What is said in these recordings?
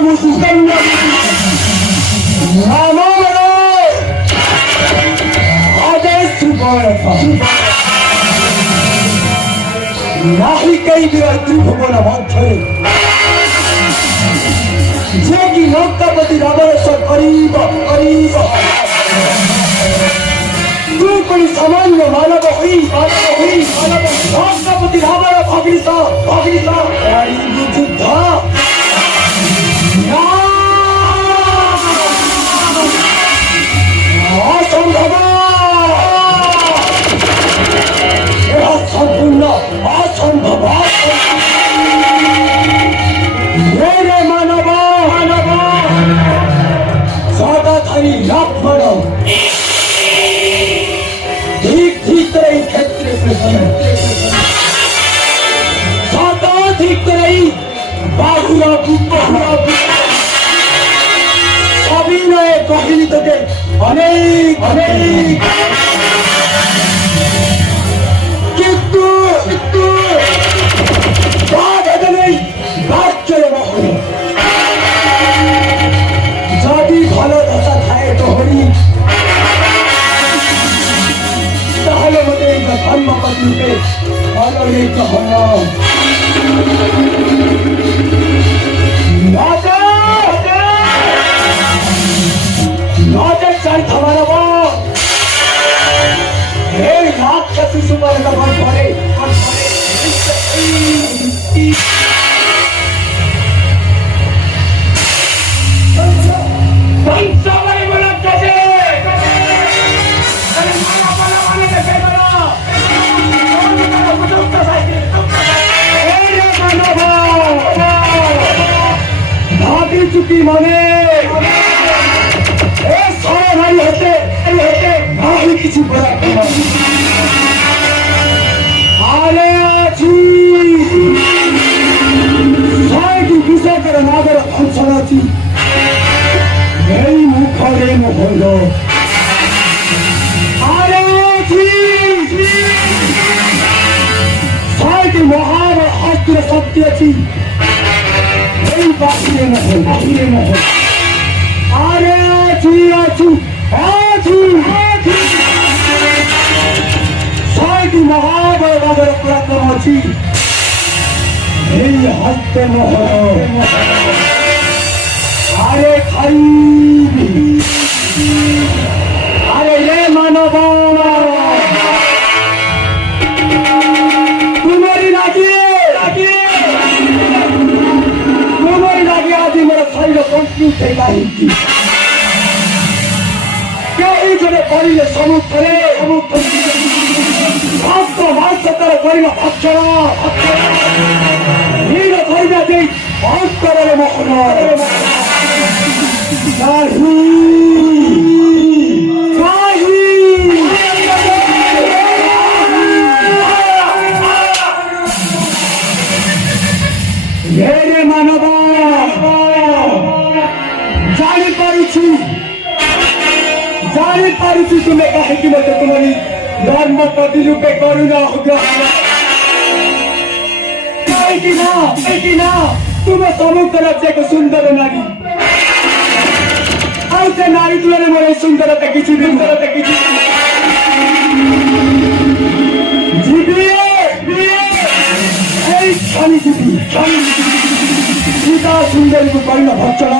মুসি নাহিকেই ত্রিভুবন মধ্যে যে কি লঙ্কাপতি রাবণেশ করিব করিব তুই সামান্য মানব হই লঙ্কাপতি রাবণ ভগিত যুদ্ধ অসম্ভব সম্পূর্ণ অসম্ভব মানব সদাধারী লক্ষ্মণ ঠিক করে এই ক্ষেত্রে ঠিক করে এই বাহুরা অভিনয় কাহিনী থেকে অনেক কিন্তু যদি ভালো দশা খায় তো হরি তাহলে মধ্যে এই ধর্মপতি রূপে ভালো নজর চাই থামাব এই রাক্ষসী শিশু করে চুকি মানে সরাই হতে কিছু আরে আছি বিষয় করে না করে অঞ্চল আছি এই মুখরে হল আরে আছি ছয়টি মহান অস্ত্র শক্তি আছি এই বাহিরে নহল আরে আছি ছয়টি মহাবলের পরাক্রম আছি এই হস্তে নহল আরে খাইবি আরে রে মানব তোমারি লাগে আজি মোর শরীর কম্পিউট হয়ে যাইছি কেউ জনে করিলে সমুদ্রে তার করিল ভক্ষণ করিবা যে অন্তরের মহল মানব জানিপাରୁଛି ତୁମେ କାହିଁକି ମୋତେ ତୁମରି ଧର୍ମପତି ରୂପେ କରୁନା କାହିଁକି ନା ତୁମ ସମ୍ମୁଖରେ ଅଛି ଏକ ସୁନ୍ଦର ନାରୀ ଆଉ ସେ ନାରୀ ତୁଳନାରେ ମୋର ଏ ସୁନ୍ଦରତା କିଛି ଯିବି ଏଇ ଛାଣି ଯିବି ସୀତା ସୁନ୍ଦରୀକୁ କରିଲ ଭକ୍ଷଣ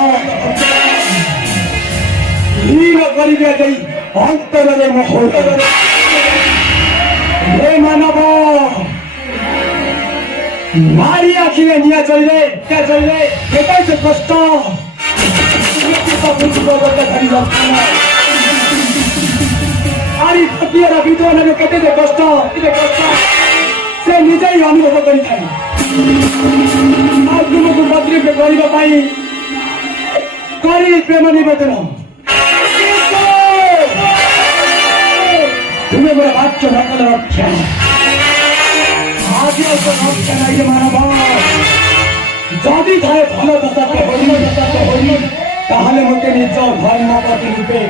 হীন করিবে যাই অন্তরের মহল হে মানব নারী আখিরে নিয়ে চলবে এটাই যে কষ্ট নারী সত্যিরা বিধবাকে কেটে যে কষ্ট সে নিজেই অনুভব করে থাকে আর তুমକୁ ପତ୍ରିକା କରିବା ପାଇଁ କରି ପ୍ରେମ ନିବେଦନ তুমি বলে বাচ্চ সকল রক্ষা আজও তো রক্ষা নাই মানব যদি ধারে ভালো দশাতে হইল তাহলে মতে নিজ ধর্মপতি রূপে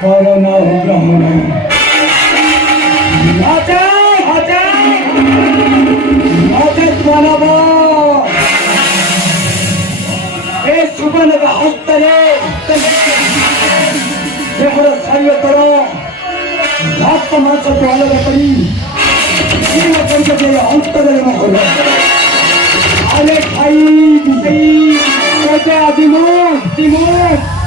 করোনা গ্রহণ নচেত মানব ସୁବର୍ଣ୍ଣଙ୍କ ହସ୍ତରେ ଦେହର ଶରୀରର ରକ୍ତ ମାଂସକୁ ଅଲଗା କରି ଅନ୍ତରରେ ହଲ ଆରେ ଖାଇ ଖାଇ ଆଜି ମୁଁ